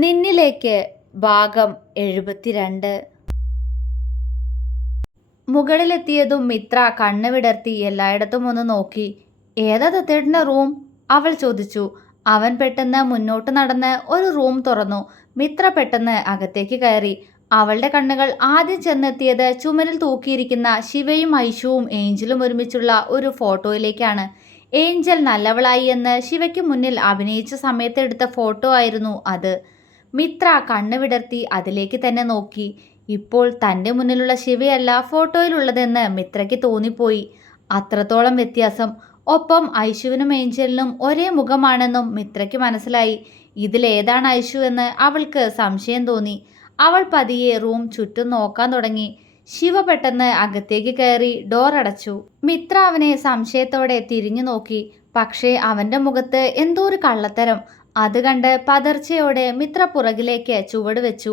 നിന്നിലേക്ക് ഭാഗം എഴുപത്തിരണ്ട്. മുകളിലെത്തിയതും മിത്ര കണ്ണ് വിടർത്തി എല്ലായിടത്തും ഒന്ന് നോക്കി. ഏതാ ദത്തേട്ടന്റെ റൂം? അവൾ ചോദിച്ചു. അവൻ പെട്ടെന്ന് മുന്നോട്ട് നടന്ന് ഒരു റൂം തുറന്നു. മിത്ര പെട്ടെന്ന് അകത്തേക്ക് കയറി. അവളുടെ കണ്ണുകൾ ആദ്യം ചെന്നെത്തിയത് ചുമരിൽ തൂക്കിയിരിക്കുന്ന ശിവയും ഐശുവും ഏഞ്ചലും ഒരുമിച്ചുള്ള ഒരു ഫോട്ടോയിലേക്കാണ്. ഏഞ്ചൽ നല്ലവളായി എന്ന് ശിവയ്ക്ക് മുന്നിൽ അഭിനയിച്ച സമയത്തെടുത്ത ഫോട്ടോ ആയിരുന്നു അത്. മിത്ര കണ്ണുവിടർത്തി അതിലേക്ക് തന്നെ നോക്കി. ഇപ്പോൾ തന്റെ മുന്നിലുള്ള ശിവയല്ല ഫോട്ടോയിലുള്ളതെന്ന് മിത്രയ്ക്ക് തോന്നിപ്പോയി. അത്രത്തോളം വ്യത്യാസം. ഒപ്പം ഐശുവിനും ഏഞ്ചലിനും ഒരേ മുഖമാണെന്നും മിത്രയ്ക്ക് മനസ്സിലായി. ഇതിലേതാണ് ഐശു എന്ന് അവൾക്ക് സംശയം തോന്നി. അവൾ പതിയെ റൂം ചുറ്റും നോക്കാൻ തുടങ്ങി. ശിവ പെട്ടെന്ന് അകത്തേക്ക് കയറി ഡോർ അടച്ചു. മിത്ര അവനെ സംശയത്തോടെ തിരിഞ്ഞു നോക്കി. പക്ഷേ അവന്റെ മുഖത്ത് എന്തോ ഒരു കള്ളത്തരം. അത് കണ്ട് പതർച്ചയോടെ മിത്ര പുറകിലേക്ക് ചുവട് വെച്ചു.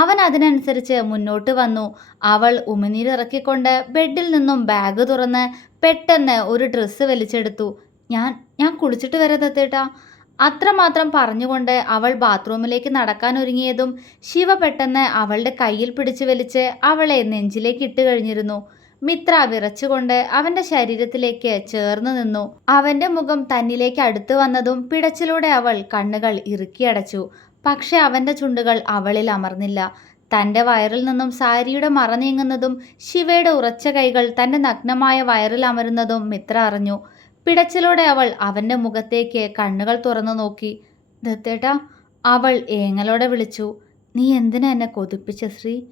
അവൻ അതിനനുസരിച്ച് മുന്നോട്ട് വന്നു. അവൾ ഉമിനീരിറക്കിക്കൊണ്ട് ബെഡിൽ നിന്നും ബാഗ് തുറന്ന് പെട്ടെന്ന് ഒരു ഡ്രസ്സ് വലിച്ചെടുത്തു. ഞാൻ ഞാൻ കുളിച്ചിട്ട് വരതെത്തേട്ടാ അത്രമാത്രം പറഞ്ഞുകൊണ്ട് അവൾ ബാത്റൂമിലേക്ക് നടക്കാൻ ഒരുങ്ങിയതും ശിവ പെട്ടെന്ന് അവളുടെ കയ്യിൽ പിടിച്ചു വലിച്ച് അവളെ നെഞ്ചിലേക്ക് ഇട്ട് കഴിഞ്ഞിരുന്നു. മിത്ര വിറച്ചുകൊണ്ട് അവന്റെ ശരീരത്തിലേക്ക് ചേർന്ന് നിന്നു. അവന്റെ മുഖം തന്നിലേക്ക് അടുത്തു വന്നതും പിടച്ചിലൂടെ അവൾ കണ്ണുകൾ ഇറുക്കിയടച്ചു. പക്ഷെ അവന്റെ ചുണ്ടുകൾ അവളിൽ അമർന്നില്ല. തന്റെ വയറിൽ നിന്നും സാരിയുടെ മറ നീങ്ങുന്നതും ശിവയുടെ ഉറച്ച കൈകൾ തന്റെ നഗ്നമായ വയറിൽ അമരുന്നതും മിത്ര അറിഞ്ഞു. പിടച്ചിലൂടെ അവൾ അവന്റെ മുഖത്തേക്ക് കണ്ണുകൾ തുറന്നു നോക്കി. ദത്തേട്ട അവൾ ഏങ്ങലോടെ വിളിച്ചു. നീ എന്തിനാ എന്നെ കൊതിപ്പിച്ച ശ്രീ?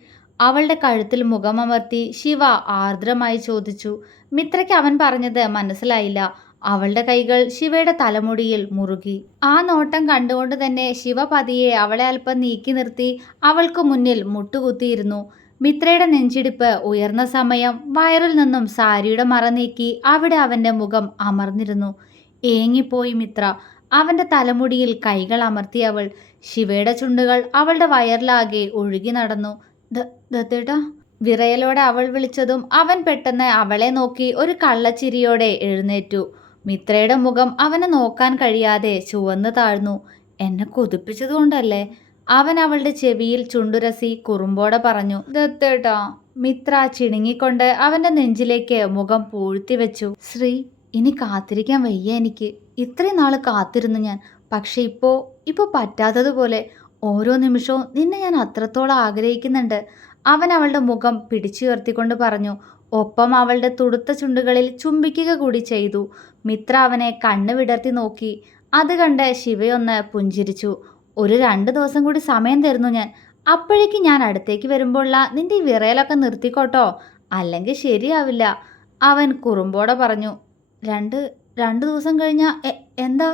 അവളുടെ കഴുത്തിൽ മുഖമമർത്തി ശിവ ആർദ്രമായി ചോദിച്ചു മിത്രയ്ക്ക് അവൻ പറഞ്ഞത് മനസ്സിലായില്ല. അവളുടെ കൈകൾ ശിവയുടെ തലമുടിയിൽ മുറുകി. ആ നോട്ടം കണ്ടുകൊണ്ട് തന്നെ ശിവ പതിയെ അവളെ അല്പം നീക്കി നിർത്തി അവൾക്ക് മുന്നിൽ മുട്ടുകുത്തിയിരുന്നു. മിത്രയുടെ നെഞ്ചിടിപ്പ് ഉയർന്ന സമയം വയറിൽ നിന്നും സാരിയുടെ മറ നീക്കി അവിടെ അവന്റെ മുഖം അമർന്നിരുന്നു. ഏങ്ങിപ്പോയി മിത്ര. അവന്റെ തലമുടിയിൽ കൈകൾ അമർത്തി അവൾ. ശിവയുടെ ചുണ്ടുകൾ അവളുടെ വയറിലാകെ ഒഴുകി നടന്നു. വിറയലോടെ അവൾ വിളിച്ചതും അവൻ പെട്ടെന്ന് അവളെ നോക്കി ഒരു കള്ളച്ചിരിയോടെ എഴുന്നേറ്റു. മിത്രയുടെ മുഖം അവനെ നോക്കാൻ കഴിയാതെ ചുവന്നു താഴ്ന്നു. എന്നെ കൊതിപ്പിച്ചതുകൊണ്ടല്ലേ അവൻ അവളുടെ ചെവിയിൽ ചുണ്ടുരസി കുറുമ്പോടെ പറഞ്ഞു. ദത്തേട്ടാ മിത്ര ചിണുങ്ങിക്കൊണ്ട് അവന്റെ നെഞ്ചിലേക്ക് മുഖം പൂഴ്ത്തി വെച്ചു. ശ്രീ ഇനി കാത്തിരിക്കാൻ വയ്യ എനിക്ക്. ഇത്രയും നാൾ കാത്തിരുന്നു ഞാൻ. പക്ഷെ ഇപ്പോൾ ഇപ്പോൾ പറ്റാത്തതുപോലെ ഓരോ നിമിഷവും നിന്നെ ഞാൻ അത്രത്തോളം ആഗ്രഹിക്കുന്നുണ്ട്. അവൻ അവളുടെ മുഖം പിടിച്ചുയർത്തിക്കൊണ്ട് പറഞ്ഞു ഒപ്പം അവളുടെ തുടുത്ത ചുണ്ടുകളിൽ ചുംബിക്കുക കൂടി ചെയ്തു. മിത്ര അവനെ കണ്ണ് വിടർത്തി നോക്കി. അത് കണ്ട് ശിവയൊന്ന് പുഞ്ചിരിച്ചു. ഒരു രണ്ട് ദിവസം കൂടി സമയം തരുന്നു ഞാൻ. അപ്പോഴേക്ക് ഞാൻ അടുത്തേക്ക് വരുമ്പോഴുള്ള നിന്റെ ഈ വിറയലൊക്കെ നിർത്തിക്കോട്ടോ. അല്ലെങ്കിൽ ശരിയാവില്ല. അവൻ കുറുമ്പോടെ പറഞ്ഞു രണ്ട് രണ്ട് ദിവസം കഴിഞ്ഞാൽ എന്താ?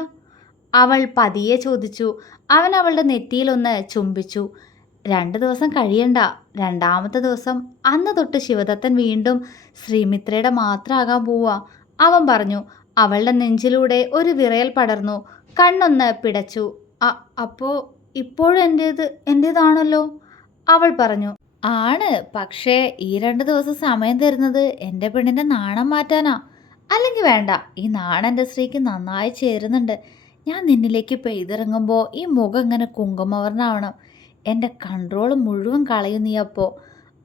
അവൾ പതിയെ ചോദിച്ചു അവൻ അവളുടെ നെറ്റിയിലൊന്ന് ചുംബിച്ചു. രണ്ട് ദിവസം കഴിയണ്ട. രണ്ടാമത്തെ ദിവസം അന്ന് തൊട്ട് ശിവദത്തൻ വീണ്ടും ശ്രീമിത്രയുടെ മാത്രമാകാൻ പോവുക അവൻ പറഞ്ഞു അവളുടെ നെഞ്ചിലൂടെ ഒരു വിറയൽ പടർന്നു. കണ്ണൊന്ന് പിടച്ചു. അപ്പോൾ ഇപ്പോഴും എന്റേത് എന്റേതാണല്ലോ അവൾ പറഞ്ഞു ആണ്. പക്ഷേ ഈ രണ്ട് ദിവസം സമയം തരുന്നത് എന്റെ പെണ്ണിന്റെ നാണം മാറ്റാനാ. അല്ലെങ്കിൽ വേണ്ട. ഈ നാണെന്റെ സ്ത്രീക്ക് നന്നായി ചേരുന്നുണ്ട്. ഞാൻ നിന്നിലേക്ക് പെയ്തിറങ്ങുമ്പോൾ ഈ മുഖം ഇങ്ങനെ കുങ്കുമവർണാവണം. എന്റെ കൺട്രോൾ മുഴുവൻ കളയും നീ അപ്പോൾ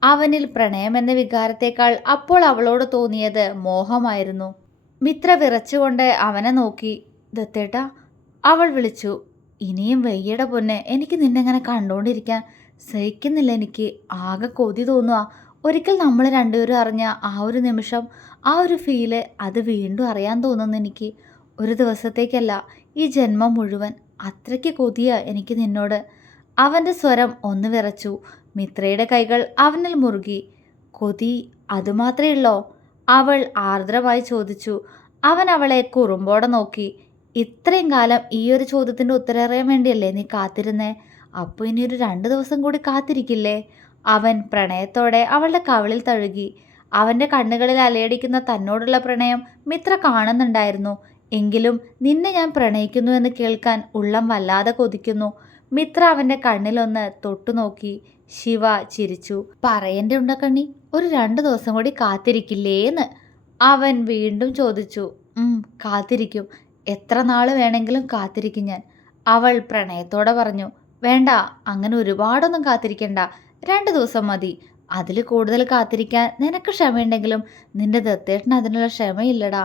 അവനിൽ പ്രണയം എന്ന വികാരത്തേക്കാൾ അപ്പോൾ അവളോട് തോന്നിയത് മോഹമായിരുന്നു. മിത്ര വിറച്ചുകൊണ്ട് അവനെ നോക്കി. ദത്തേട്ട അവൾ വിളിച്ചു. ഇനിയും വെയ്യയുടെ പൊന്നെ എനിക്ക് നിന്നെങ്ങനെ കണ്ടുകൊണ്ടിരിക്കാൻ സഹിക്കുന്നില്ല എനിക്ക്. ആകെ കൊതി തോന്നുക ഒരിക്കൽ നമ്മൾ രണ്ടുപേരും അറിഞ്ഞ ആ ഒരു നിമിഷം ആ ഒരു ഫീൽ അത് വീണ്ടും അറിയാൻ തോന്നുന്നു എനിക്ക്. ഒരു ദിവസത്തേക്കല്ല ഈ ജന്മം മുഴുവൻ അത്രയ്ക്ക് കൊതിയ എനിക്ക് നിന്നോട്. അവന്റെ സ്വരം ഒന്ന് വിറച്ചു. മിത്രയുടെ കൈകൾ അവനിൽ മുറുകി. കൊതി അതുമാത്രേ ഉള്ളോ അവൾ ആർദ്രമായി ചോദിച്ചു. അവൻ അവളെ കുറുമ്പോടെ നോക്കി. ഇത്രയും കാലം ഈ ഒരു ചോദ്യത്തിന്റെ ഉത്തരറിയാൻ വേണ്ടിയല്ലേ നീ കാത്തിരുന്നേ? അപ്പോൾ ഇനി ഒരു രണ്ട് ദിവസം കൂടി കാത്തിരിക്കില്ലേ? അവൻ പ്രണയത്തോടെ അവളുടെ കവളിൽ തഴുകി. അവന്റെ കണ്ണുകളിൽ അലയടിക്കുന്ന തന്നോടുള്ള പ്രണയം മിത്ര കാണുന്നുണ്ടായിരുന്നു. എങ്കിലും നിന്നെ ഞാൻ പ്രണയിക്കുന്നു എന്ന് കേൾക്കാൻ ഉള്ളം വല്ലാതെ കൊതിക്കുന്നു. മിത്ര അവന്റെ കണ്ണിലൊന്ന് തൊട്ടുനോക്കി ശിവ ചിരിച്ചു. പറയന്റെ കണ്ണി ഒരു രണ്ട് ദിവസം കൂടി കാത്തിരിക്കില്ലേന്ന്? അവൻ വീണ്ടും ചോദിച്ചു. കാത്തിരിക്കും. എത്ര നാൾ വേണമെങ്കിലും കാത്തിരിക്കും ഞാൻ. അവൾ പ്രണയത്തോടെ പറഞ്ഞു. വേണ്ട അങ്ങനെ ഒരുപാടൊന്നും കാത്തിരിക്കണ്ട. രണ്ട് ദിവസം മതി. അതിൽ കൂടുതൽ കാത്തിരിക്കാൻ നിനക്ക് ക്ഷമയുണ്ടെങ്കിലും നിന്റെ ദത്തേട്ടന് അതിനുള്ള ക്ഷമയില്ലടാ.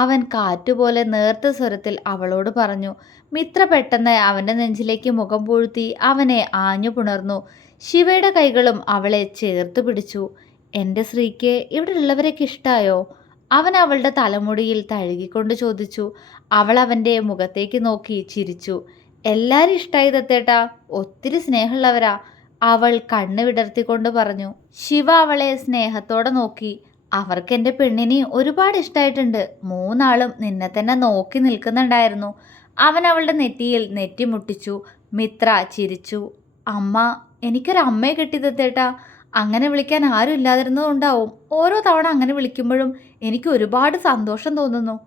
അവൻ കാറ്റുപോലെ നേർത്ത സ്വരത്തിൽ അവളോട് പറഞ്ഞു മിത്ര പെട്ടെന്ന് അവന്റെ നെഞ്ചിലേക്ക് മുഖം പൂഴ്ത്തി അവനെ ആഞ്ഞു പുണർന്നു. ശിവയുടെ കൈകളും അവളെ ചേർത്ത് പിടിച്ചു. എന്റെ ശ്രീക്ക് ഇവിടെ ഉള്ളവരൊക്കെ ഇഷ്ടായോ അവൻ അവളുടെ തലമുടിയിൽ തഴുകിക്കൊണ്ട് ചോദിച്ചു. അവൾ അവന്റെ മുഖത്തേക്ക് നോക്കി ചിരിച്ചു. എല്ലാവരും ഇഷ്ടമായി തത്തേട്ടാ ഒത്തിരി സ്നേഹമുള്ളവരാ അവൾ കണ്ണ് വിടർത്തിക്കൊണ്ട് പറഞ്ഞു. ശിവ അവളെ സ്നേഹത്തോടെ നോക്കി. അവർക്ക് എന്റെ പെണ്ണിനെ ഒരുപാട് ഇഷ്ടമായിട്ടുണ്ട് മൂന്നാളും നിന്നെ തന്നെ നോക്കി നിൽക്കുന്നുണ്ടായിരുന്നു. അവൻ അവളുടെ നെറ്റിയിൽ നെറ്റി മുട്ടിച്ചു. മിത്ര ചിരിച്ചു. അമ്മ എനിക്കൊരു അമ്മയെ കിട്ടിയത് തേട്ടാ. അങ്ങനെ വിളിക്കാൻ ആരും ഇല്ലാതിരുന്നതുകൊണ്ടാവും ഓരോ തവണ അങ്ങനെ വിളിക്കുമ്പോഴും എനിക്ക് ഒരുപാട് സന്തോഷം തോന്നുന്നു.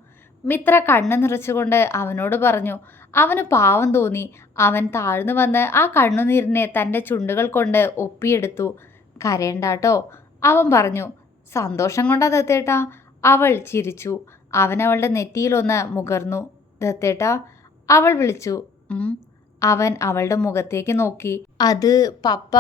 മിത്ര കണ്ണ് നിറച്ചുകൊണ്ട് അവനോട് പറഞ്ഞു. അവന് പാവം തോന്നി. അവൻ താഴ്ന്നു വന്ന് ആ കണ്ണുനീരിനെ തന്റെ ചുണ്ടുകൾ കൊണ്ട് ഒപ്പിയെടുത്തു. കരയണ്ടാട്ടോ. അവൻ പറഞ്ഞു. സന്തോഷം കൊണ്ടാ ദത്തേട്ട. അവൾ ചിരിച്ചു. അവൻ അവളുടെ നെറ്റിയിലൊന്ന് മുകർന്നു. ദത്തേട്ട അവൾ വിളിച്ചു. അവൻ അവളുടെ മുഖത്തേക്ക് നോക്കി. അത് പപ്പ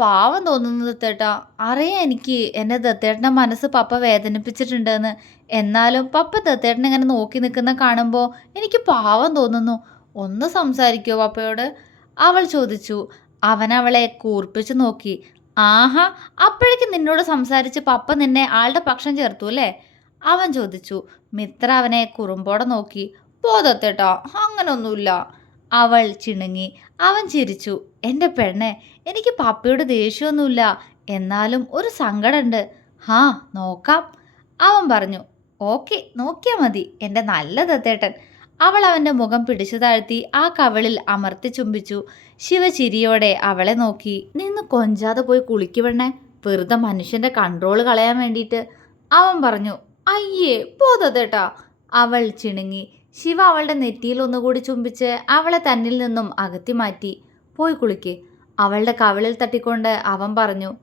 പാവം തോന്നുന്നു ദത്തേട്ട. അറിയാം എനിക്ക് എന്റെ ദത്തേട്ടന്റെ മനസ്സ് പപ്പ വേദനിപ്പിച്ചിട്ടുണ്ടെന്ന്. എന്നാലും പപ്പ ദത്തേട്ടനെ ഇങ്ങനെ നോക്കി നിൽക്കുന്ന കാണുമ്പോൾ എനിക്ക് പാവം തോന്നുന്നു. ഒന്ന് സംസാരിക്കുമോ പപ്പയോട്? അവൾ ചോദിച്ചു. അവൻ അവളെ കൂർപ്പിച്ച് നോക്കി. ആഹാ അപ്പോഴേക്കും നിന്നോട് സംസാരിച്ച് പപ്പ നിന്നെ ആളുടെ പക്ഷം ചേർത്തു അല്ലേ? അവൻ ചോദിച്ചു. മിത്ര അവനെ കുറുമ്പോടെ നോക്കി. പോതത്തേട്ടാ അങ്ങനൊന്നുമില്ല. അവൾ ചിണുങ്ങി. അവൻ ചിരിച്ചു. എന്റെ പെണ്ണെ എനിക്ക് പപ്പയുടെ ദേഷ്യമൊന്നുമില്ല. എന്നാലും ഒരു സങ്കടമുണ്ട്. ഹാ നോക്കാം. അവൻ പറഞ്ഞു ഓക്കെ നോക്കിയാൽ മതി. എന്റെ നല്ല ദത്തേട്ടൻ. അവൾ അവന്റെ മുഖം പിടിച്ചു താഴ്ത്തി ആ കവളിൽ അമർത്തി ചുംബിച്ചു. ശിവ ചിരിയോടെ അവളെ നോക്കി. നിന്ന് കൊഞ്ചാതെ പോയി കുളിക്കുവണ്ണേ വെറുതെ മനുഷ്യന്റെ കൺട്രോൾ കളയാൻ വേണ്ടിയിട്ട്. അവൻ പറഞ്ഞു അയ്യേ പോതേട്ടാ അവൾ ചിണുങ്ങി. ശിവ അവളുടെ നെറ്റിയിൽ ഒന്നുകൂടി ചുംബിച്ച് അവളെ തന്നിൽ നിന്നും അകത്തി മാറ്റി. പോയി കുളിക്ക്. അവളുടെ കവളിൽ തട്ടിക്കൊണ്ട് അവൻ പറഞ്ഞു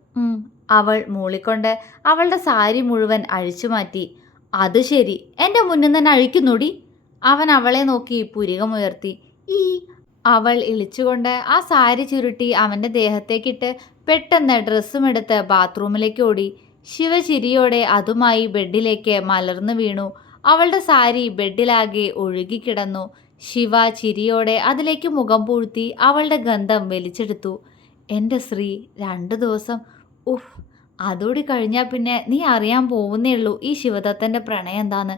അവൾ മൂളിക്കൊണ്ട് അവളുടെ സാരി മുഴുവൻ അഴിച്ചു മാറ്റി. അത് ശരി. എന്റെ മുന്നിൽ തന്നെ അഴിക്കുന്നുടി? അവൻ അവളെ നോക്കി പുരികമുയർത്തി. ഈ അവൾ ഇളിച്ചുകൊണ്ട് ആ സാരി ചുരുട്ടി അവന്റെ ദേഹത്തേക്കിട്ട് പെട്ടെന്ന് ഡ്രസ്സും എടുത്ത് ബാത്റൂമിലേക്ക് ഓടി. ശിവചിരിയോടെ അതുമായി ബെഡിലേക്ക് മലർന്നു വീണു. അവളുടെ സാരി ബെഡിലാകെ ഒഴുകിക്കിടന്നു ശിവ ചിരിയോടെ അതിലേക്ക് മുഖം പൂഴ്ത്തി അവളുടെ ഗന്ധം വലിച്ചെടുത്തു. എന്റെ ശ്രീ രണ്ടു ദിവസം. ഉഫ് അതോടി കഴിഞ്ഞാൽ പിന്നെ നീ അറിയാൻ പോകുന്നേ ഉള്ളൂ ഈ ശിവദത്തന്റെ പ്രണയം എന്താന്ന്.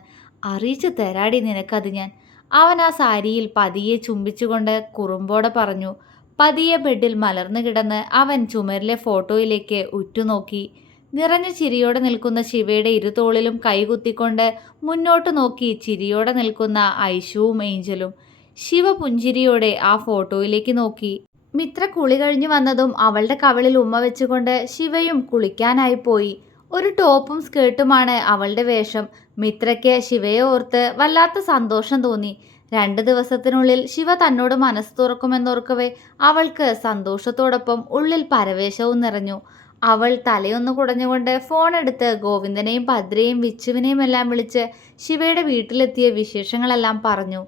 അറിയിച്ചു തരാടി നിനക്കത് ഞാൻ. അവൻ ആ സാരിയിൽ പതിയെ ചുംബിച്ചുകൊണ്ട് കുറുമ്പോടെ പറഞ്ഞു പതിയെ ബെഡിൽ മലർന്നു കിടന്ന് അവൻ ചുമരിലെ ഫോട്ടോയിലേക്ക് ഉറ്റുനോക്കി. നിറഞ്ഞ ചിരിയോടെ നിൽക്കുന്ന ശിവയുടെ ഇരുതോളിലും കൈകുത്തിക്കൊണ്ട് മുന്നോട്ട് നോക്കി ചിരിയോടെ നിൽക്കുന്ന ഐശുവും ഏഞ്ചലും. ശിവ പുഞ്ചിരിയോടെ ആ ഫോട്ടോയിലേക്ക് നോക്കി. മിത്ര കുളി കഴിഞ്ഞു വന്നതും അവളുടെ കവളിൽ ഉമ്മ വെച്ചുകൊണ്ട് ശിവയും കുളിക്കാനായി പോയി. ഒരു ടോപ്പും സ്കേർട്ടുമാണ് അവളുടെ വേഷം. മിത്രയ്ക്ക് ശിവയെ ഓർത്ത് വല്ലാത്ത സന്തോഷം തോന്നി. രണ്ട് ദിവസത്തിനുള്ളിൽ ശിവ തന്നോട് മനസ്സ് തുറക്കുമെന്നോർക്കവേ അവൾക്ക് സന്തോഷത്തോടൊപ്പം ഉള്ളിൽ പരവേശവും നിറഞ്ഞു. അവൾ തലയൊന്ന് കുടഞ്ഞുകൊണ്ട് ഫോണെടുത്ത് ഗോവിന്ദനെയും ഭദ്രയും വിച്ചുവിനെയും എല്ലാം വിളിച്ച് ശിവയുടെ വീട്ടിലെത്തിയ വിശേഷങ്ങളെല്ലാം പറഞ്ഞു.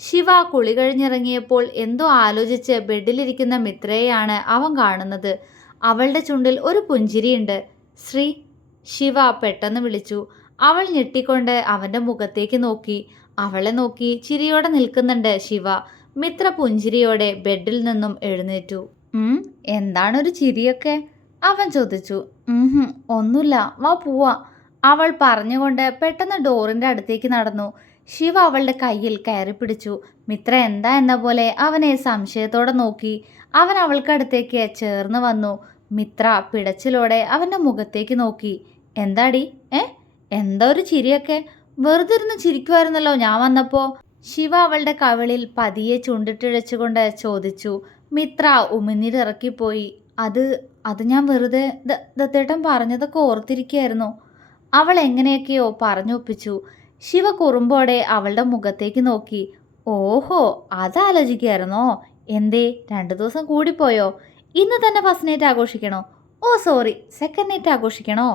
ശിവ കുളി കഴിഞ്ഞിറങ്ങിയപ്പോൾ എന്തോ ആലോചിച്ച് ബെഡിലിരിക്കുന്ന മിത്രയെയാണ് അവൻ കാണുന്നത്. അവളുടെ ചുണ്ടിൽ ഒരു പുഞ്ചിരിയുണ്ട്. ശ്രീ ശിവ പെട്ടെന്ന് വിളിച്ചു. അവൾ ഞെട്ടിക്കൊണ്ട് അവന്റെ മുഖത്തേക്ക് നോക്കി. അവളെ നോക്കി ചിരിയോടെ നിൽക്കുന്നുണ്ട് ശിവ. മിത്ര പുഞ്ചിരിയോടെ ബെഡിൽ നിന്നും എഴുന്നേറ്റു. എന്താണൊരു ചിരിയൊക്കെ? അവൻ ചോദിച്ചു. ഒന്നുമില്ല. വാ പോവാ. അവൾ പറഞ്ഞുകൊണ്ട് പെട്ടെന്ന് ഡോറിന്റെ അടുത്തേക്ക് നടന്നു. ശിവ അവളുടെ കയ്യിൽ കയറി പിടിച്ചു. മിത്ര എന്താ എന്ന പോലെ അവനെ സംശയത്തോടെ നോക്കി. അവൻ അവൾക്കടുത്തേക്ക് ചേർന്ന് വന്നു. മിത്ര പിടച്ചിലോടെ അവന്റെ മുഖത്തേക്ക് നോക്കി. എന്താടി? ഏ? എന്താ ഒരു ചിരിയൊക്കെ? വെറുതെ ഇരുന്ന് ചിരിക്കുമായിരുന്നല്ലോ ഞാൻ വന്നപ്പോൾ ശിവ അവളുടെ കവിളിൽ പതിയെ ചുണ്ടിട്ടിഴച്ചുകൊണ്ട് ചോദിച്ചു മിത്ര ഉമിനീരിറക്കിപ്പോയി. അത് അത് ഞാൻ വെറുതെ ദത്തേട്ടൻ പറഞ്ഞതൊക്കെ ഓർത്തിരിക്കുകയായിരുന്നു. അവൾ എങ്ങനെയൊക്കെയോ പറഞ്ഞൊപ്പിച്ചു. ശിവ കുറുമ്പോടെ അവളുടെ മുഖത്തേക്ക് നോക്കി. ഓഹോ അതാലോചിക്കായിരുന്നോ എന്തേ രണ്ടു ദിവസം കൂടിപ്പോയോ? ഇന്ന് തന്നെ ഫസ്റ്റ് നൈറ്റ് ആഘോഷിക്കണോ? ഓ സോറി സെക്കൻഡ് നൈറ്റ് ആഘോഷിക്കണോ?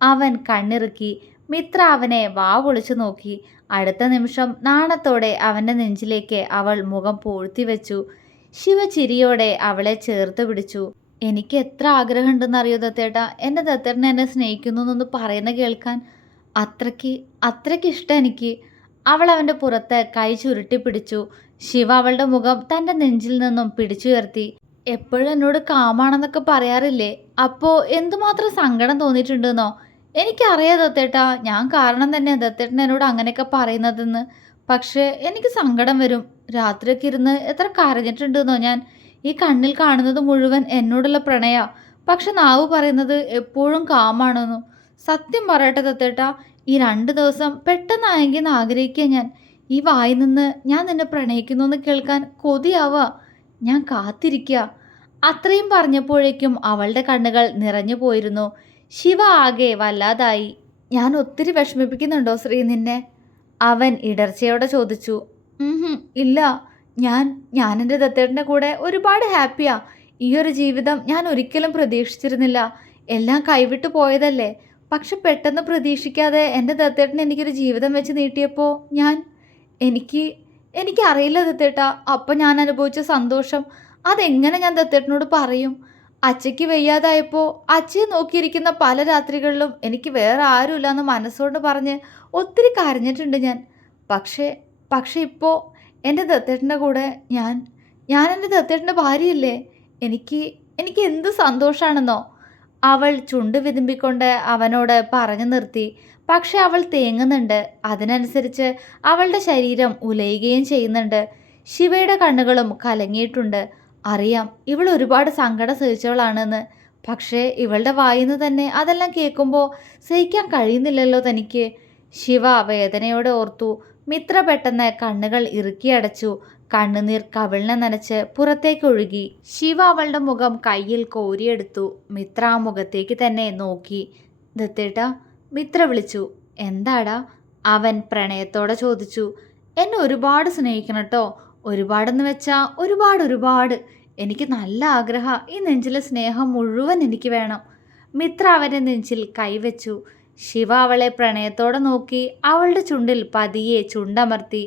അവൻ കണ്ണിറുക്കി. മിത്ര അവനെ വാവൊളിച്ചു നോക്കി. അടുത്ത നിമിഷം നാണത്തോടെ അവന്റെ നെഞ്ചിലേക്ക് അവൾ മുഖം പൂഴ്ത്തി വെച്ചു ശിവ ചിരിയോടെ അവളെ ചേർത്ത് പിടിച്ചു. എനിക്ക് എത്ര ആഗ്രഹമുണ്ടെന്നറിയോ ദത്തേട്ട? എന്റെ ദത്തേട്ടനെ എന്നെ സ്നേഹിക്കുന്നു എന്നൊന്ന് പറയുന്ന കേൾക്കാൻ. അത്രയ്ക്ക് അത്രയ്ക്ക് ഇഷ്ടം എനിക്ക്. അവൾ അവന്റെ പുറത്ത് കൈ ചുരുട്ടി പിടിച്ചു. ശിവ അവളുടെ മുഖം തന്റെ നെഞ്ചിൽ നിന്നും പിടിച്ചുയർത്തി. എപ്പോഴും എന്നോട് കാമാണെന്നൊക്കെ പറയാറില്ലേ? അപ്പോൾ എന്തുമാത്രം സങ്കടം തോന്നിയിട്ടുണ്ടെന്നോ? എനിക്കറിയാം ദത്തേട്ടാ. ഞാൻ കാരണം തന്നെ ദത്തേട്ടൻ എന്നോട് അങ്ങനെയൊക്കെ പറയുന്നതെന്ന്. പക്ഷേ എനിക്ക് സങ്കടം വരും. രാത്രിയൊക്കെ ഇരുന്ന് എത്ര കരഞ്ഞിട്ടുണ്ടെന്നോ ഞാൻ. ഈ കണ്ണിൽ കാണുന്നത് മുഴുവൻ എന്നോടുള്ള പ്രണയ. പക്ഷെ നാവ് പറയുന്നത് എപ്പോഴും കാമാണെന്നു. സത്യം പറയട്ടെ ദത്തേട്ടാ. ഈ രണ്ട് ദിവസം പെട്ടെന്നായെങ്കിൽ ആഗ്രഹിക്കുക ഞാൻ. ഈ വായി നിന്ന് ഞാൻ നിന്നെ പ്രണയിക്കുന്നു എന്ന് കേൾക്കാൻ കൊതിയാവുക ഞാൻ കാത്തിരിക്കുക അത്രയും പറഞ്ഞപ്പോഴേക്കും അവളുടെ കണ്ണുകൾ നിറഞ്ഞു പോയിരുന്നു. ശിവ ആകെ വല്ലാതായി. ഞാൻ ഒത്തിരി വിഷമിപ്പിക്കുന്നുണ്ടോ ശ്രീ നിന്നെ? അവൻ ഇടർച്ചയോടെ ചോദിച്ചു. "ഉംഹും, ഇല്ല. ഞാൻ ഞാൻ എന്റെ ദത്തേട്ടന്റെ കൂടെ ഒരുപാട് ഹാപ്പിയാ. ഈ ഒരു ജീവിതം ഞാൻ ഒരിക്കലും പ്രതീക്ഷിച്ചിരുന്നില്ല. എല്ലാം കൈവിട്ടു പോയതല്ലേ. പക്ഷെ പെട്ടെന്ന് പ്രതീക്ഷിക്കാതെ എന്റെ ദത്തേട്ടൻ എനിക്കൊരു ജീവിതം വെച്ച് നീട്ടിയപ്പോൾ ഞാൻ എനിക്ക് എനിക്കറിയില്ല ദത്തേട്ട. അപ്പം ഞാൻ അനുഭവിച്ച സന്തോഷം. അതെങ്ങനെ ഞാൻ ദത്തേട്ടനോട് പറയും? അച്ചയ്ക്ക് വയ്യാതായപ്പോൾ അച്ചയെ നോക്കിയിരിക്കുന്ന പല രാത്രികളിലും എനിക്ക് വേറെ ആരുമില്ല എന്ന് മനസ്സുകൊണ്ട് പറഞ്ഞ് ഒത്തിരി കരഞ്ഞിട്ടുണ്ട് ഞാൻ. പക്ഷേ പക്ഷേ ഇപ്പോൾ എന്റെ ദത്തേട്ടന്റെ കൂടെ ഞാൻ ഞാൻ എന്റെ ദത്തേട്ടന്റെ ഭാര്യയല്ലേ? എനിക്ക് എനിക്ക് എന്ത് സന്തോഷമാണെന്നോ അവൾ ചുണ്ട് വിതുമ്പിക്കൊണ്ട് അവനോട് പറഞ്ഞു നിർത്തി. പക്ഷെ അവൾ തേങ്ങുന്നുണ്ട്. അതിനനുസരിച്ച് അവളുടെ ശരീരം ഉലയുകയും ചെയ്യുന്നുണ്ട്. ശിവയുടെ കണ്ണുകളും കലങ്ങിയിട്ടുണ്ട്. അറിയാം ഇവൾ ഒരുപാട് സങ്കടം സഹിച്ചവളാണെന്ന് പക്ഷേ ഇവളുടെ വായിന്ന് തന്നെ അതെല്ലാം കേൾക്കുമ്പോൾ സഹിക്കാൻ കഴിയുന്നില്ലല്ലോ തനിക്ക്. ശിവ വേദനയോടെ ഓർത്തു മിത്ര പെട്ടെന്ന് കണ്ണുകൾ ഇറുക്കിയടച്ചു കണ്ണുനീർ കവിളിനെ നനച്ച് പുറത്തേക്ക് ഒഴുകി. ശിവ അവളുടെ മുഖം കയ്യിൽ കോരിയെടുത്തു മിത്ര ആ മുഖത്തേക്ക് തന്നെ നോക്കി. ദത്തേട്ട മിത്ര വിളിച്ചു. എന്താടാ? അവൻ പ്രണയത്തോടെ ചോദിച്ചു. എന്നെ ഒരുപാട് സ്നേഹിക്കണം കേട്ടോ ഒരുപാടെന്ന് വെച്ചാൽ ഒരുപാട് ഒരുപാട്. എനിക്ക് നല്ല ആഗ്രഹ. ഈ നെഞ്ചിലെ സ്നേഹം മുഴുവൻ എനിക്ക് വേണം. മിത്ര അവന്റെ നെഞ്ചിൽ കൈവച്ചു. ശിവ അവളെ പ്രണയത്തോടെ നോക്കി. അവളുടെ ചുണ്ടിൽ പതിയെ ചുണ്ടമർത്തി.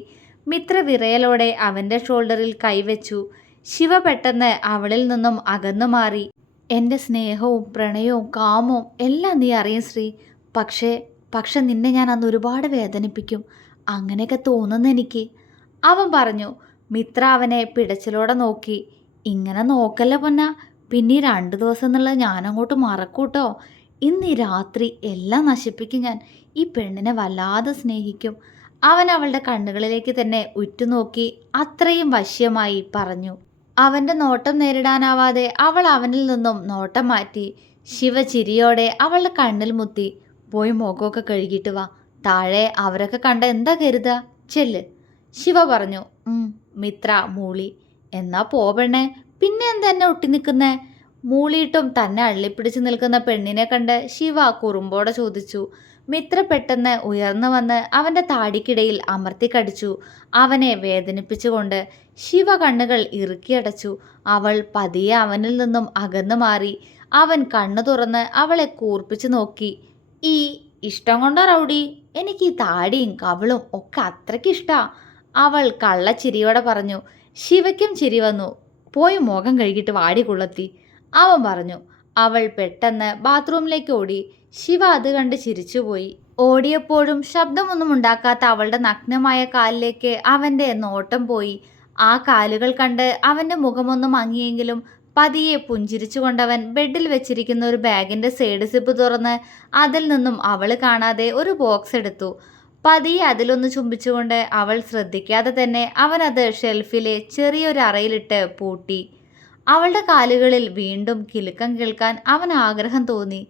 മിത്ര വിറയലോടെ അവന്റെ ഷോൾഡറിൽ കൈവച്ചു. ശിവ പെട്ടെന്ന് അവളിൽ നിന്നും അകന്നു മാറി. എന്റെ സ്നേഹവും പ്രണയവും കാമവും എല്ലാം നീ അറിയും ശ്രീ. പക്ഷേ പക്ഷെ നിന്നെ ഞാൻ അന്ന് ഒരുപാട് വേദനിപ്പിക്കും. അങ്ങനെയൊക്കെ തോന്നുന്നു എനിക്ക്. അവൻ പറഞ്ഞു മിത്ര അവനെ പിടച്ചിലോടെ നോക്കി. ഇങ്ങനെ നോക്കല്ലേ പൊന്ന? പിന്നെ ഈ രണ്ട് ദിവസം എന്നുള്ളത് ഞാനങ്ങോട്ട് മറക്കൂട്ടോ? ഇന്ന് ഈ രാത്രി എല്ലാം നശിപ്പിക്കും ഞാൻ. ഈ പെണ്ണിനെ വല്ലാതെ സ്നേഹിക്കും. അവൻ അവളുടെ കണ്ണുകളിലേക്ക് തന്നെ ഉറ്റുനോക്കി അത്രയും വശ്യമായി പറഞ്ഞു. അവന്റെ നോട്ടം നേരിടാനാവാതെ അവൾ അവനിൽ നിന്നും നോട്ടം മാറ്റി. ശിവ ചിരിയോടെ അവളുടെ കണ്ണിൽ മുത്തി. പോയി മുഖമൊക്കെ കഴുകിയിട്ട് വാ. താഴെ അവരൊക്കെ കണ്ട എന്താ കരുതുക ചെല്ല്. ശിവ പറഞ്ഞു. മിത്ര മൂളി. എന്നാ പോവണേ. പിന്നെ എന്തെന്നെ ഒട്ടി നിൽക്കുന്നേ? മൂളിയിട്ടും തന്നെ അള്ളിപ്പിടിച്ച് നിൽക്കുന്ന പെണ്ണിനെ കണ്ട് ശിവ കുറുമ്പോടെ ചോദിച്ചു മിത്ര പെട്ടെന്ന് ഉയർന്നു വന്ന് അവന്റെ താടിക്കിടയിൽ അമർത്തി കടിച്ചു അവനെ വേദനിപ്പിച്ചുകൊണ്ട് ശിവ കണ്ണുകൾ ഇറുക്കിയടച്ചു അവൾ പതിയെ അവനിൽ നിന്നും അകന്നു മാറി. അവൻ കണ്ണു തുറന്ന് അവളെ കൂർപ്പിച്ചു നോക്കി. ഈ ഇഷ്ടം കൊണ്ടോ റൗഡി എനിക്ക് ഈ താടിയും കവളും ഒക്കെ അത്രയ്ക്ക് ഇഷ്ടാ. അവൾ കള്ളച്ചിരിയോടെ പറഞ്ഞു ശിവയ്ക്കും ചിരി വന്നു. പോയി മുഖം കഴുകിയിട്ട് വാടി കുളത്തി അവൻ പറഞ്ഞു അവൾ പെട്ടെന്ന് ബാത്റൂമിലേക്ക് ഓടി. ശിവ അത് കണ്ട് ചിരിച്ചുപോയി ഓടിയപ്പോഴും ശബ്ദമൊന്നും ഉണ്ടാക്കാത്ത അവളുടെ നഗ്നമായ കാലിലേക്ക് അവന്റെ നോട്ടം പോയി. ആ കാലുകൾ കണ്ട് അവന്റെ മുഖമൊന്നും മങ്ങിയെങ്കിലും പതിയെ പുഞ്ചിരിച്ചുകൊണ്ടവൻ ബെഡിൽ വെച്ചിരിക്കുന്ന ഒരു ബാഗിന്റെ സൈഡ് സിപ്പ് തുറന്ന് അതിൽ നിന്നും അവൾ കാണാതെ ഒരു ബോക്സ് എടുത്തു. പതിയെ അതിലൊന്ന് ചുംബിച്ചുകൊണ്ട് അവൾ ശ്രദ്ധിക്കാതെ തന്നെ അവനത് ഷെൽഫിലെ ചെറിയൊരു അറയിലിട്ട് പൂട്ടി. അവളുടെ കാലുകളിൽ വീണ്ടും കിലുക്കം കേൾക്കാൻ അവൻ ആഗ്രഹം തോന്നി.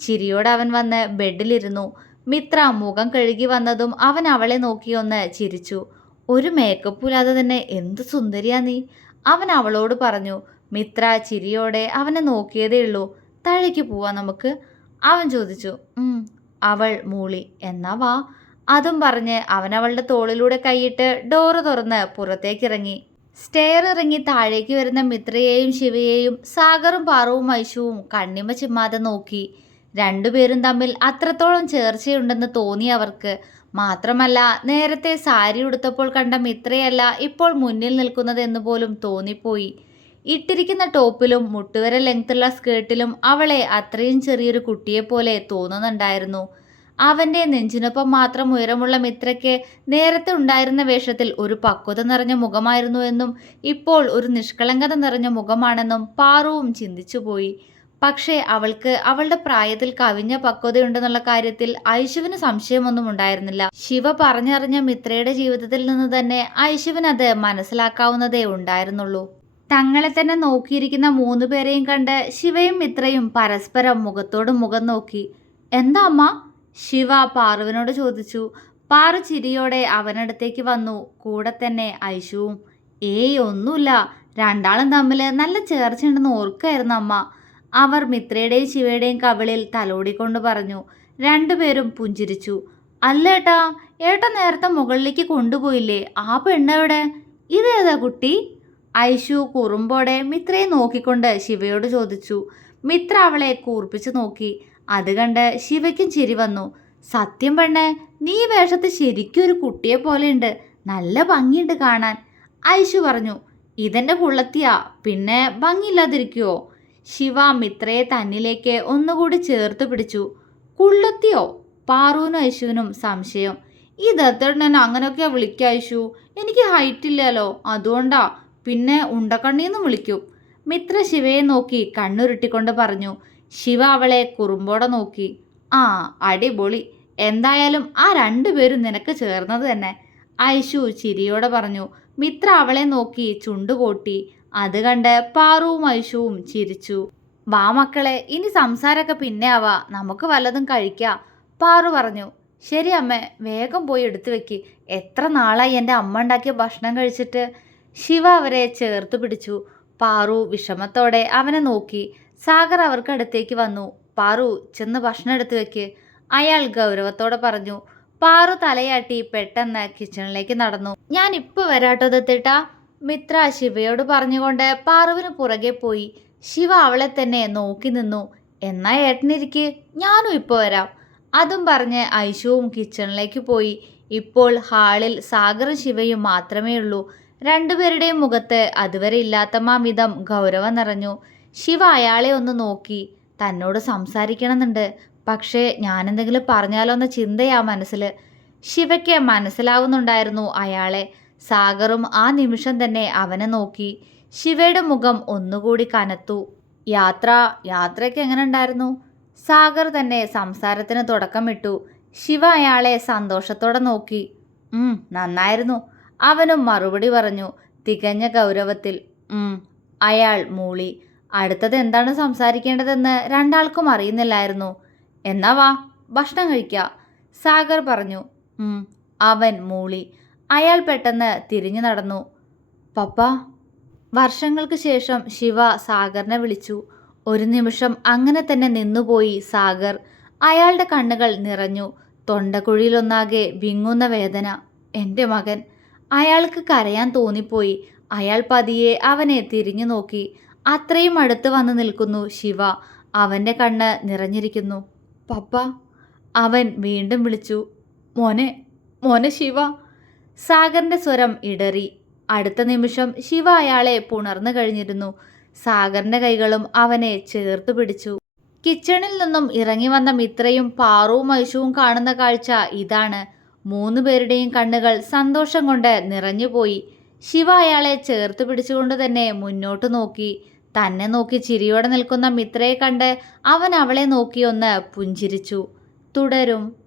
ചിരിയോടെ അവൻ വന്ന് ബെഡിലിരുന്നു. മിത്ര മുഖം കഴുകി വന്നതും അവൻ അവളെ നോക്കിയൊന്ന് ചിരിച്ചു. ഒരു മേക്കപ്പുമില്ലാതെ തന്നെ എന്ത് സുന്ദരിയാ നീ? അവൻ അവളോട് പറഞ്ഞു മിത്ര ചിരിയോടെ അവനെ നോക്കിയതേ ഉള്ളൂ. താഴേക്ക് പോവാ നമുക്ക്. അവൻ ചോദിച്ചു അവൾ മൂളി എന്നാ വാ. അതും പറഞ്ഞ് അവനവളുടെ തോളിലൂടെ കൈയിട്ട് ഡോറ് തുറന്ന് പുറത്തേക്കിറങ്ങി. സ്റ്റെയർ ഇറങ്ങി താഴേക്ക് വരുന്ന മിത്രയെയും ശിവയെയും സാഗറും പാറവും ഐശുവും കണ്ണിമ ചിമ്മാതെ നോക്കി. രണ്ടുപേരും തമ്മിൽ അത്രത്തോളം ചേർച്ചയുണ്ടെന്ന് തോന്നി അവർക്ക്. മാത്രമല്ല നേരത്തെ സാരി ഉടുത്തപ്പോൾ കണ്ട മിത്രയല്ല ഇപ്പോൾ മുന്നിൽ നിൽക്കുന്നതെന്ന് പോലും തോന്നിപ്പോയി. ഇട്ടിരിക്കുന്ന ടോപ്പിലും മുട്ടുവരെ ലെങ്ത്തുള്ള സ്കേർട്ടിലും അവളെ അത്രയും ചെറിയൊരു കുട്ടിയെപ്പോലെ തോന്നുന്നുണ്ടായിരുന്നു. അവന്റെ നെഞ്ചിനൊപ്പം മാത്രം ഉയരമുള്ള മിത്രയ്ക്ക് നേരത്തെ ഉണ്ടായിരുന്ന വേഷത്തിൽ ഒരു പക്വത നിറഞ്ഞ മുഖമായിരുന്നു എന്നും ഇപ്പോൾ ഒരു നിഷ്കളങ്കത നിറഞ്ഞ മുഖമാണെന്നും പാറുവും ചിന്തിച്ചുപോയി പക്ഷേ അവൾക്ക് അവളുടെ പ്രായത്തിൽ കവിഞ്ഞ പക്വതയുണ്ടെന്നുള്ള കാര്യത്തിൽ ഐശുവിന് സംശയമൊന്നും ഉണ്ടായിരുന്നില്ല. ശിവ പറഞ്ഞറിഞ്ഞ മിത്രയുടെ ജീവിതത്തിൽ നിന്ന് തന്നെ ഐശുവിന് അത് മനസ്സിലാക്കാവുന്നതേ ഉണ്ടായിരുന്നുള്ളൂ. തങ്ങളെ തന്നെ നോക്കിയിരിക്കുന്ന മൂന്നുപേരെയും കണ്ട് ശിവയും മിത്രയും പരസ്പരം മുഖത്തോട് മുഖം നോക്കി. എന്താ അമ്മ? ശിവ പാറുവിനോട് ചോദിച്ചു പാറു ചിരിയോടെ അവനടുത്തേക്ക് വന്നു. കൂടെ തന്നെ ഐശുവും. ഏയ് ഒന്നുമില്ല. രണ്ടാളും തമ്മിൽ നല്ല ചേർച്ചയുണ്ടെന്ന് ഓർക്കായിരുന്നു അമ്മ. അവർ മിത്രയുടെയും ശിവയുടെയും കവിളിൽ തലോടിക്കൊണ്ട് പറഞ്ഞു. രണ്ടുപേരും പുഞ്ചിരിച്ചു. അല്ല ഏട്ടാ ഏട്ട നേരത്തെ മുകളിലേക്ക് കൊണ്ടുപോയില്ലേ? ആ പെണ്ണെവിടെ ഇതേതാ കുട്ടി? ഐഷു കുറുമ്പോടെ മിത്രയെ നോക്കിക്കൊണ്ട് ശിവയോട് ചോദിച്ചു. മിത്ര അവളെ കൂർപ്പിച്ചു നോക്കി. അത് കണ്ട് ശിവയ്ക്കും ചിരി വന്നു. സത്യം പെണ്ണേ നീ വേഷത്ത് ശരിക്കും ഒരു കുട്ടിയെ പോലെയുണ്ട് നല്ല ഭംഗിയുണ്ട് കാണാൻ. ഐശു പറഞ്ഞു ഇതെന്റെ പുള്ളത്തിയാ. പിന്നെ ഭംഗിയില്ലാതിരിക്കുവോ? ശിവ മിത്രയെ തന്നിലേക്ക് ഒന്നുകൂടി ചേർത്ത് പിടിച്ചു. കുള്ളത്തിയോ? പാറുവിനും ഐശുവിനും സംശയം. ഈ ദത്തേട്ടൻ അങ്ങനെയൊക്കെയാ വിളിക്കുക ഐശു. എനിക്ക് ഹൈറ്റ് ഇല്ലല്ലോ. അതുകൊണ്ടാ. പിന്നെ ഉണ്ടക്കണ്ണിന്നും വിളിക്കും. മിത്ര ശിവയെ നോക്കി കണ്ണുരുട്ടിക്കൊണ്ട് പറഞ്ഞു ശിവ അവളെ കുറുമ്പോടെ നോക്കി. ആ അടിപൊളി. എന്തായാലും ആ രണ്ടുപേരും നിനക്ക് ചേർന്നത് തന്നെ. ഐശു ചിരിയോടെ പറഞ്ഞു. മിത്ര അവളെ നോക്കി ചുണ്ടുകൂട്ടി അത് കണ്ട് പാറുവും ഐശുവും ചിരിച്ചു. വാ മക്കളെ ഇനി സംസാരമൊക്കെ പിന്നെ ആവാ. നമുക്ക് വല്ലതും കഴിക്കാം. പാറു പറഞ്ഞു. ശരി അമ്മേ വേഗം പോയി എടുത്തു വെക്ക്. എത്ര നാളായി എന്റെ അമ്മ ഉണ്ടാക്കിയ ഭക്ഷണം കഴിച്ചിട്ട്? ശിവ അവരെ ചേർത്ത് പിടിച്ചു. പാറു വിഷമത്തോടെ അവനെ നോക്കി. സാഗർ അവർക്ക് അടുത്തേക്ക് വന്നു. പാറു ചെന്ന് ഭക്ഷണം എടുത്ത് വെക്ക്. അയാൾ ഗൗരവത്തോടെ പറഞ്ഞു പാറു തലയാട്ടി പെട്ടെന്ന് കിച്ചണിലേക്ക് നടന്നു. ഞാൻ ഇപ്പൊ വരാട്ടോ ദത്തിട്ടാ. മിത്ര ശിവയോട് പറഞ്ഞുകൊണ്ട് പാറുവിന് പുറകെ പോയി. ശിവ അവളെ തന്നെ നോക്കി നിന്നു. എന്നാ ഏട്ടനിരിക്ക് ഞാനും ഇപ്പോൾ വരാം. അതും പറഞ്ഞ് ഐശുവും കിച്ചണിലേക്ക് പോയി. ഇപ്പോൾ ഹാളിൽ സാഗറും ശിവയും മാത്രമേ ഉള്ളൂ രണ്ടുപേരുടെയും മുഖത്ത് അതുവരെ ഇല്ലാത്തമാം വിധം ഗൗരവം നിറഞ്ഞു. ശിവ അയാളെ ഒന്ന് നോക്കി. തന്നോട് സംസാരിക്കണമെന്നുണ്ട്. പക്ഷേ ഞാനെന്തെങ്കിലും പറഞ്ഞാലോ എന്ന ചിന്തയാ മനസ്സിൽ ശിവയ്ക്ക് മനസ്സിലാവുന്നുണ്ടായിരുന്നു അയാളെ. സാഗറും ആ നിമിഷം തന്നെ അവനെ നോക്കി. ശിവയുടെ മുഖം ഒന്നുകൂടി കനത്തു. യാത്ര യാത്രയ്ക്ക് എങ്ങനെ ഉണ്ടായിരുന്നു? സാഗർ തന്നെ സംസാരത്തിന് തുടക്കമിട്ടു. ശിവ അയാളെ സന്തോഷത്തോടെ നോക്കി. ഉം നന്നായിരുന്നു. അവനും മറുപടി പറഞ്ഞു. തികഞ്ഞ ഗൗരവത്തിൽ. ഉം അയാൾ മൂളി. അടുത്തത് എന്താണ് സംസാരിക്കേണ്ടതെന്ന് രണ്ടാൾക്കും അറിയുന്നില്ലായിരുന്നു. എന്നാ വാ ഭക്ഷണം കഴിക്ക സാഗർ പറഞ്ഞു. അവൻ മൂളി. അയാൾ പെട്ടെന്ന് തിരിഞ്ഞു നടന്നു. പപ്പ വർഷങ്ങൾക്ക് ശേഷം ശിവ സാഗറിനെ വിളിച്ചു. ഒരു നിമിഷം അങ്ങനെ തന്നെ നിന്നുപോയി സാഗർ. അയാളുടെ കണ്ണുകൾ നിറഞ്ഞു. തൊണ്ടക്കുഴിയിലൊന്നാകെ വിങ്ങുന്ന വേദന. എന്റെ മകൻ. അയാൾക്ക് കരയാൻ തോന്നിപ്പോയി. അയാൾ പതിയെ അവനെ തിരിഞ്ഞു നോക്കി. അത്രയും അടുത്ത് വന്നു നിൽക്കുന്നു ശിവ. അവന്റെ കണ്ണ് നിറഞ്ഞിരിക്കുന്നു. പപ്പ അവൻ വീണ്ടും വിളിച്ചു. മോനെ മോനെ ശിവ. സാഗറിന്റെ സ്വരം ഇടറി. അടുത്ത നിമിഷം ശിവ അയാളെ പുണർന്നു കഴിഞ്ഞിരുന്നു. സാഗറിന്റെ കൈകളും അവനെ ചേർത്ത് പിടിച്ചു. കിച്ചണിൽ നിന്നും ഇറങ്ങി വന്ന മിത്രയും പാറുവും ഐശുവും കാണുന്ന കാഴ്ച ഇതാണ്. മൂന്ന് പേരുടെയും കണ്ണുകൾ സന്തോഷം കൊണ്ട് നിറഞ്ഞുപോയി. ശിവ അയാളെ ചേർത്ത് പിടിച്ചുകൊണ്ട് തന്നെ മുന്നോട്ട് നോക്കി. തന്നെ നോക്കി ചിരിയോടെ നിൽക്കുന്ന മിത്രയെ കണ്ട് അവൻ അവളെ നോക്കിയൊന്ന് പുഞ്ചിരിച്ചു. തുടരും.